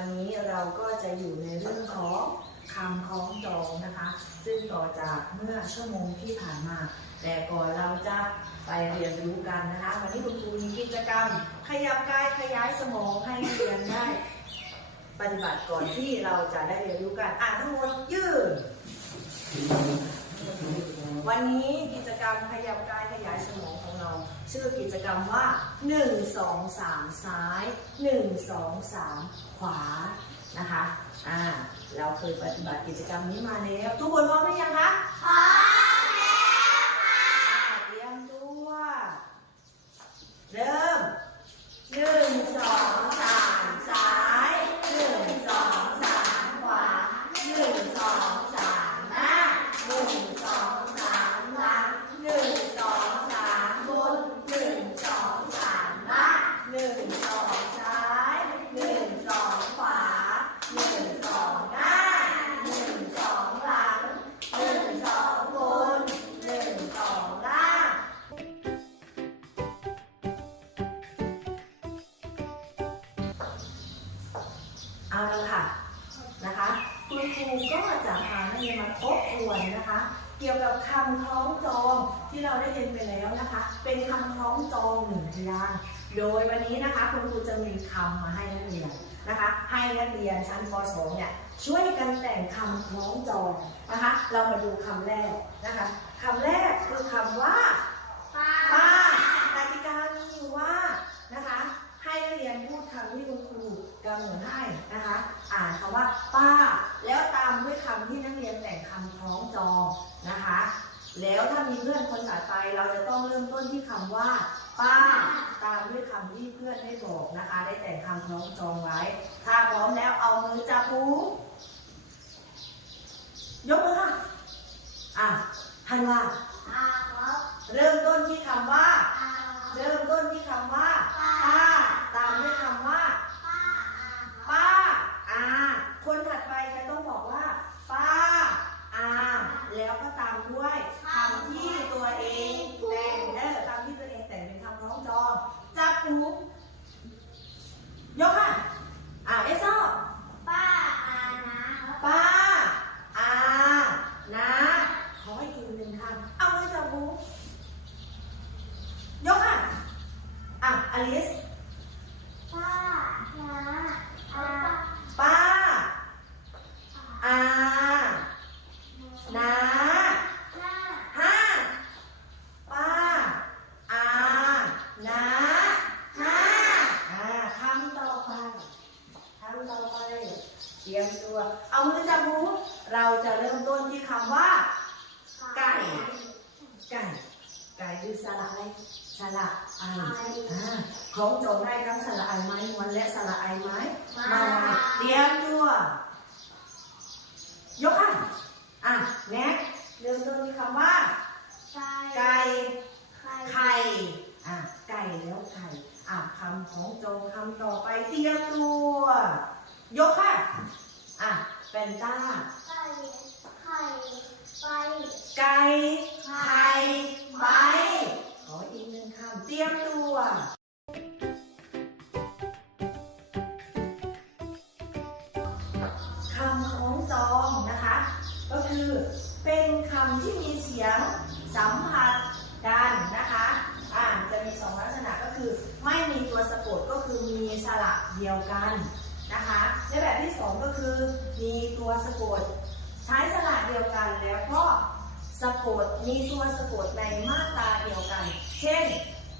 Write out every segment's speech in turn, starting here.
วันนี้เราก็จะอยู่ในเรื่องของคำคล้องจองนะคะ ซึ่งต่อจากเมื่อชั่วโมงที่ผ่านมา แต่ก่อนเราจะไปเรียนรู้กันนะคะ วันนี้คุณครูมีกิจกรรม ขยับกายขยายสมองให้นักเรียนได้ ปฏิบัติก่อนที่เราจะได้เรียนรู้กันอะทั้งหมดยืดวันนี้กิจกรรมขยับกายขยายสมองของ ชื่อกิจกรรมว่า 1 2 3 ซ้าย 1 2 3 ขวานะคะอ่าเราเคยปฏิบัติกิจกรรมนี้มาแล้ว ทุกคนพร้อมหรือยังคะพร้อม คำคล้องจองที่เราได้เรียนไปแล้วนะคะ เป็นคำคล้องจองหนึ่งพยางค์โดยวันนี้นะคะคุณครูจะมีคำมาให้นักเรียนนะคะ ให้นักเรียนชั้นป .2 เนี่ยช่วยกันแต่งคำคล้องจองนะคะ เรามาดูคำแรกนะคะคำแรกคือคำว่าป้ากติกามีอยู่ว่านะคะ ให้นักเรียนพูดคำที่คุณครูกำหนดให้นะคะ อ่านคำว่าป้า แล้วตามด้วยคำที่นักเรียนแต่งคำคล้องจองนะคะ ถ้ามีเพื่อนคนถัดไป เราจะต้องเริ่มต้นที่คำว่า ป้า ตามด้วยคำที่เพื่อนได้บอกนะคะ ได้แต่งคำน้องจองไว้ ถ้าพร้อมแล้วเอามือจับหูยกมือค่ะอะทันว่า เริ่มต้นที่คำว่า เริ่มต้นที่คำว่า ป้า ตามด้วยคำว่า ป้า อาคนถัดไปจะต้องบอกว่า ป้า อา แล้วก็ตามด้วยคำที่ตัวเองแต่งเออคำที่ตัวเองแต่งเป็นคำคล้องจองจับหูยกค่ะอ่าเอสโซป้า อา นะ ขอให้อีกหนึ่งคำเอามือจับหูยกค่ะ อะอลิส ป้า อา นา ห้า ป้า อา นา ห้า อ่าคำต่อไปคำต่อไป เตรียมตัว เอามือจับหู เราจะเริ่มต้นที่คำว่า ไก่ ไก่ ไก่คือสระอะไรสระไออ่าของโจทย์ได้ทั้งสระไอไม้มวนและสระไอไม้ มาเตรียมตัว ยกค่ะ อะแน็กเริ่มต้นที่คำว่า ไก่ ไข่ อะ ไก่แล้วไข่ อะคำของโจงคำต่อไปเตรียมตัว ยกค่ะ อะเป็นต้า ไก่ ไข่ใบขออีกหนึ่งคำเตรียมตัว คำของจองนะคะ ก็คือเป็น คำที่มีเสียงสัมผัสกันนะคะอ่านจะมีสองลักษณะก็คือ ไม่มีตัวสะกดก็คือมีสระเดียวกันนะคะในแบบที่สองก็คือมีตัวสะกดใช้สระเดียวกันแล้วก็สะกดมีตัวสะกดในมาตราเดียวกัน เช่น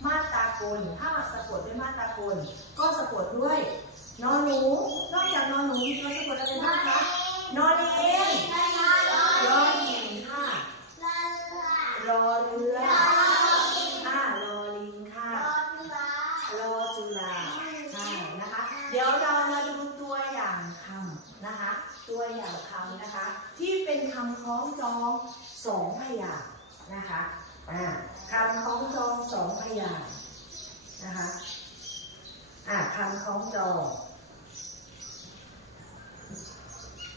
มาตรากลถ้าสะกดด้วยมาตรากลก็สะกดด้วยนอหนู นอกจากนอหนูมีตัวสะกดอะไรบ้างคะนอเนนยอหญิงค่ะ รอเรืออ่ารอลิงค่ะ รอจุฬาใช่นะคะ เดี๋ยวเรามาดูตัวอย่างคำนะคะ ตัวอย่างคำนะคะ ที่เป็นคำคล้องจอง สองพยางนะคะอ่าคำคล้องจองสองพยางค์นะคะอ่าคำคล้องจอง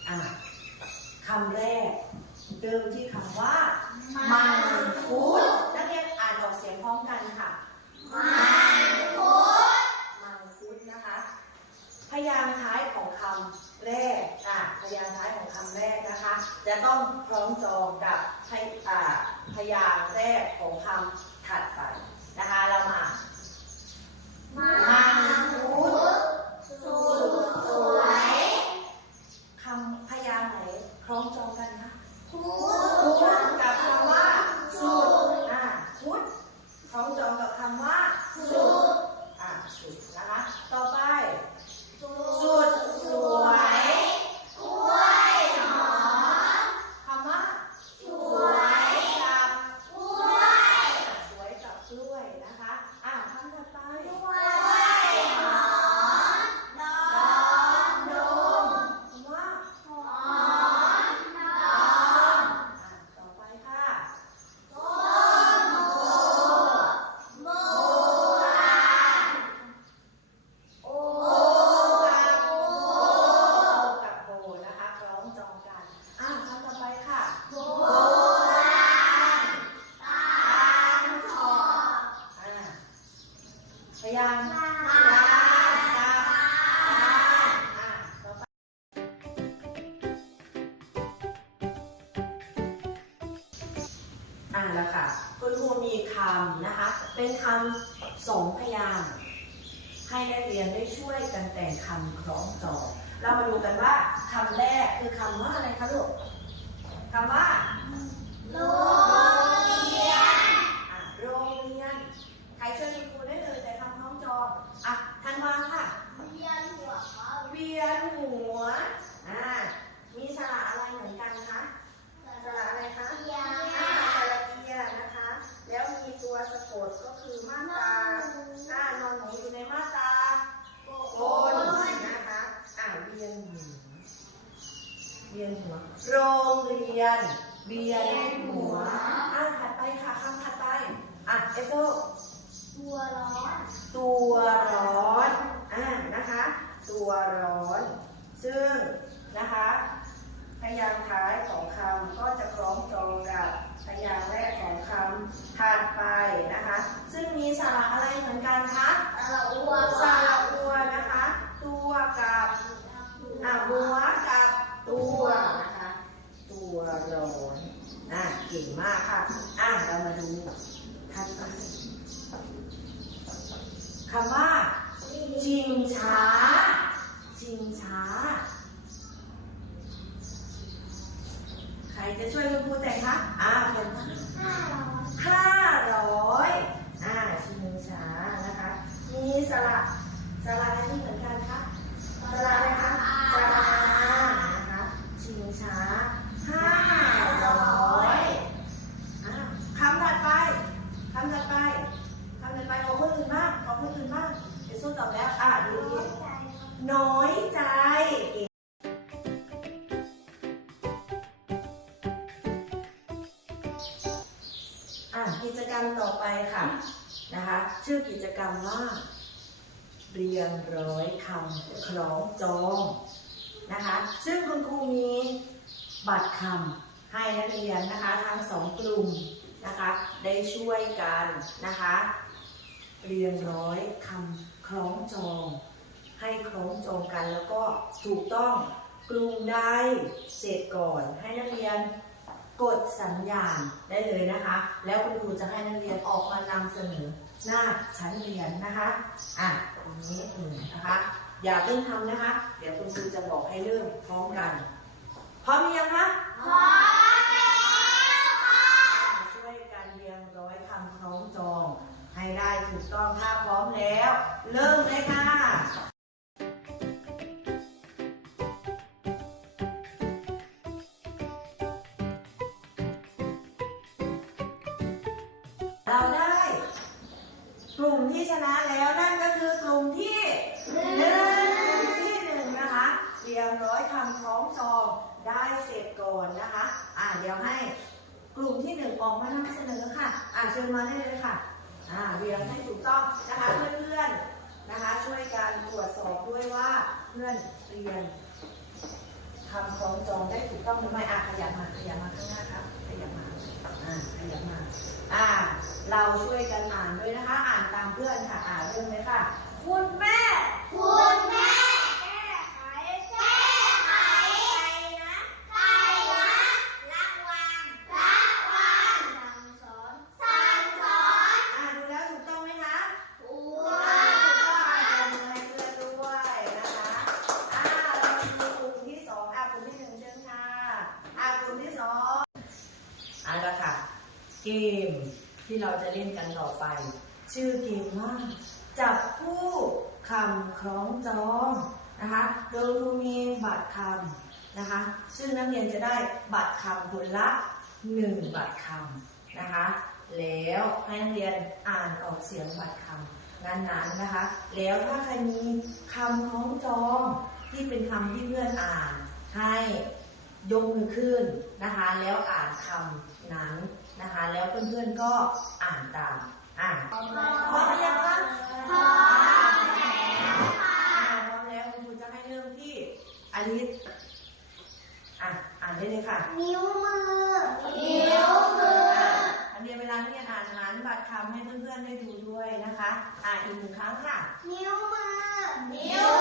อ่าคำแรกเดิมที่คำว่า มังคุดนักเรียนอ่านออกเสียงพร้อมกันค่ะ มังคุดนะคะ พ ยางค์ท้ายของคำแรกอะพยางค์ท้ายของคำแรกนะคะ จะต้องคล้องจองกับ พยาพยางค์แรกของคำถัดไปนะคะ เรามามา จองเรามาดูกันว่าคำแรกคือคำว่าอะไรคะลูกคำว่าลูกเรียน อะโรงเรียน ใครช่วยคุณครูได้เลยแต่คำคล้องจองอะทันวาค่ะ เรียนหัวเขา เวียนหัว อ่า มีสระอะไรเหมือนกันคะ สระอะไรคะ เรียน อ่าสระเอียนะคะ แล้วมีตัวสะกดก็คือมาตราอ่านอนหนูอยู่ในมาตราโกนนะคะ อ่าเวียนหัว เวียนหัว โรงเรียนเวียนหัว อ่าถัดไปค่ะคำถัดไป อะเอสโซตัวร้อน ตัวร้อน อ่านะคะ ตัวร้อน ซึ่งนะคะพยางค์ท้ายของคำก็จะคล้องจองกับพยางค์แรกของคำถัดไปนะคะ ซึ่งมีสระอะไรเหมือนกัน กิจกรรมต่อไปค่ะนะคะ ชื่อกิจกรรมว่า เรียงร้อยคำคล้องจองนะคะ ซึ่งคุณครูมีบัตรคำให้นักเรียนนะคะทั้งสองกลุ่มนะคะ ได้ช่วยกันนะคะ เรียงร้อยคำคล้องจอง ให้คล้องจองกันแล้วก็ถูกต้องกลุ่มใดเสร็จก่อนให้นักเรียน กดสัญญาณได้เลยนะคะ แล้วคุณครูจะให้นักเรียนออกมานำเสนอหน้าชั้นเรียนนะคะอะตรงนี้หนึ่งนะคะ อย่าเพิ่งทำนะคะ เดี๋ยวคุณครูจะบอกให้เริ่มพร้อมกันพร้อมหรือยังคะพร้อมแล้วคะช่วยกันเรียงร้อยคำคล้องจอง ให้ได้ถูกต้องถ้าพร้อมแล้ว เริ่มเลยค่ะ เราได้ กลุ่มที่ชนะแล้วนั่นก็คือกลุ่มที่หนึ่งที่หนึ่งนะคะเรียงร้อยคำคล้องจองได้เสร็จก่อนนะคะ อ่าเดี๋ยวให้กลุ่มที่หนึ่งออกมานำเสนอค่ะ อ่าเชิญมาได้เลยค่ะ อ่าเรียงให้ถูกต้องนะคะเพื่อนๆนะคะ ช่วยกันตรวจสอบด้วยว่าเพื่อนเรียนคำคล้องจองได้ถูกต้องหรือไม่อะขยับมาขยับมาข้างหน้าครับ ยับมาอ่าขยับมาอ่า เราช่วยกันอ่านด้วยนะคะ อ่านตามเพื่อนค่ะ อ่านเรื่องเลยค่ะ คุณแม่ คุณแม่ เกมที่เราจะเล่นกันต่อไป ชื่อเกมว่าจับคู่คำคล้องจองนะคะโดยครูมีบัตรคำนะคะ ซึ่งนักเรียนจะได้บัตรคำคนละหนึ่งบัตรคำนะคะ แล้วให้นักเรียนอ่านออกเสียงบัตรคำนั้นๆนะคะ แล้วถ้าใครมีคำคล้องจองที่เป็นคำที่เพื่อนอ่านให้ยกมือขึ้นนะคะ แล้วอ่านคำนั้น นะคะ แล้วเพื่อนๆก็อ่านตามอ่านพร้อมหรือยังคะพร้อมอ่าพร้อมแล้วคุณครูจะให้เริ่มที่อลิสอะอ่านได้เลยค่ะ นิ้วมือนิ้วมืออะอันเรียนเวลาที่เรียนอ่านนั้นบัตรคำให้เพื่อนๆได้ดูด้วยนะคะ อ่านอีกหนึ่งครั้งค่ะ นิ้วมือนิ้วมือนิ้วมือเ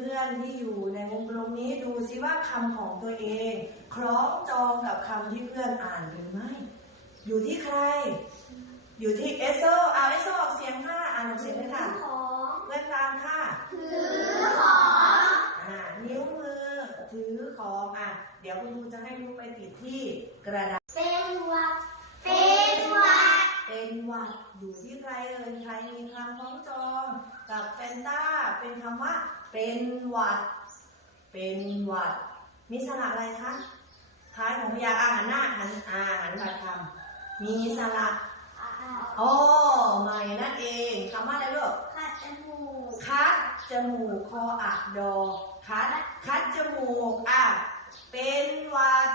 พื่อนๆที่อยู่ในวงกลมนี้ดูซิว่าคำของตัวเอง คล้องจองกับคำที่เพื่อนอ่านหรือไม่ อยู่ที่ใคร อยู่ที่เอสโซเอาเอสโซออกเสียงค่ะอ่านออกเสียงเลยค่ะของเพื่อนตามค่ะถือของอ่านิ้วมือถือของอะเดี๋ยวคุณครูจะให้นิ้วไปติดที่กระดาษเป็นหวัดเป็นหวัดเป็นหวัดอยู่ที่ใครเอ่ยใครมีคำคล้องจองกับเฟนต้าเป็นคำว่า เป็นหวัด เป็นหวัด มีสระอะไรคะท้ายของพยางค์อาหันหน้าหันอ่าหันบัตรคำมีสระโอ้ใหม่นั่นเองคำว่าอะไรลูกขัดจมูกคัดจมูกคออักดอคัดคัดจมูกอะเป็นหวัด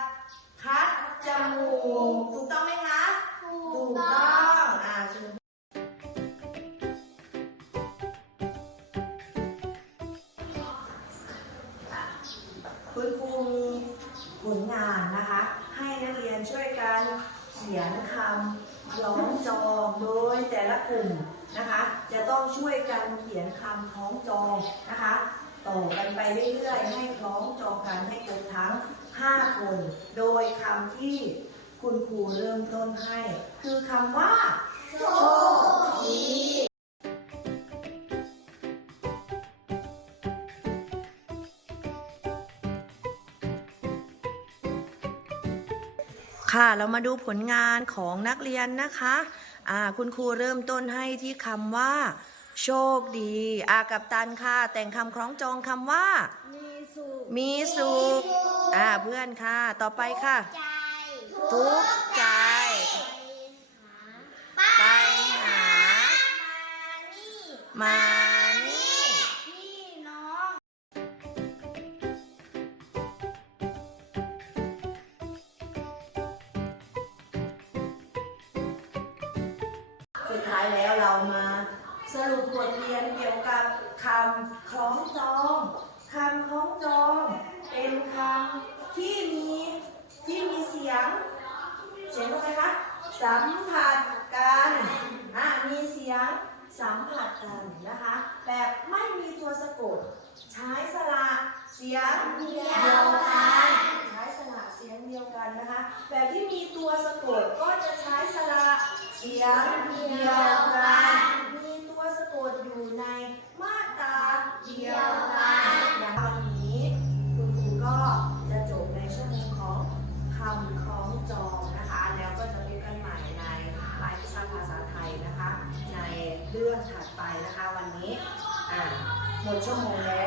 คัดจมูก ละกลุ่มนะคะ จะต้องช่วยกันเขียนคำคล้องจองนะคะ ต่อกันไปเรื่อยๆให้คล้องจองกันให้ครบทั้ง 5 คน โดยคำที่คุณครูเริ่มต้นให้ คือคำว่าโชคดี ค่ะเรามาดูผลงานของนักเรียนนะคะอ่าคุณครูเริ่มต้นให้ที่คำว่า โชคดีอากับตันค่ะ แต่งคำคล้องจองคำว่า มีสุขมีสุขอ่าเพื่อนค่ะ ต่อไปค่ะ ใจทุกข์ใจ ไปไปหานี่มา จองคำคล้องจองเป็นคำที่มีที่มีเสียง เสียงว่าไงคะสัมผัสกันอะมีเสียงสัมผัสกันนะคะ แบบไม่มีตัวสะกด ใช้สระเสียงเดียวกันใช้สระเสียงเดียวกันนะคะ แบบที่มีตัวสะกดก็จะใช้สระเสียงเดียวกัน มีตัวสะกดอยู่ในมาตราเดียวกันอย่างวันนี้คุณครูก็จะจบในชั่วโมงของ คำคล้องจองนะคะ แล้วก็จะพบกันใหม่ในรายวิชาภาษาไทยนะคะ ในเรื่องถัดไปนะคะ วันนี้อ่า หมดชั่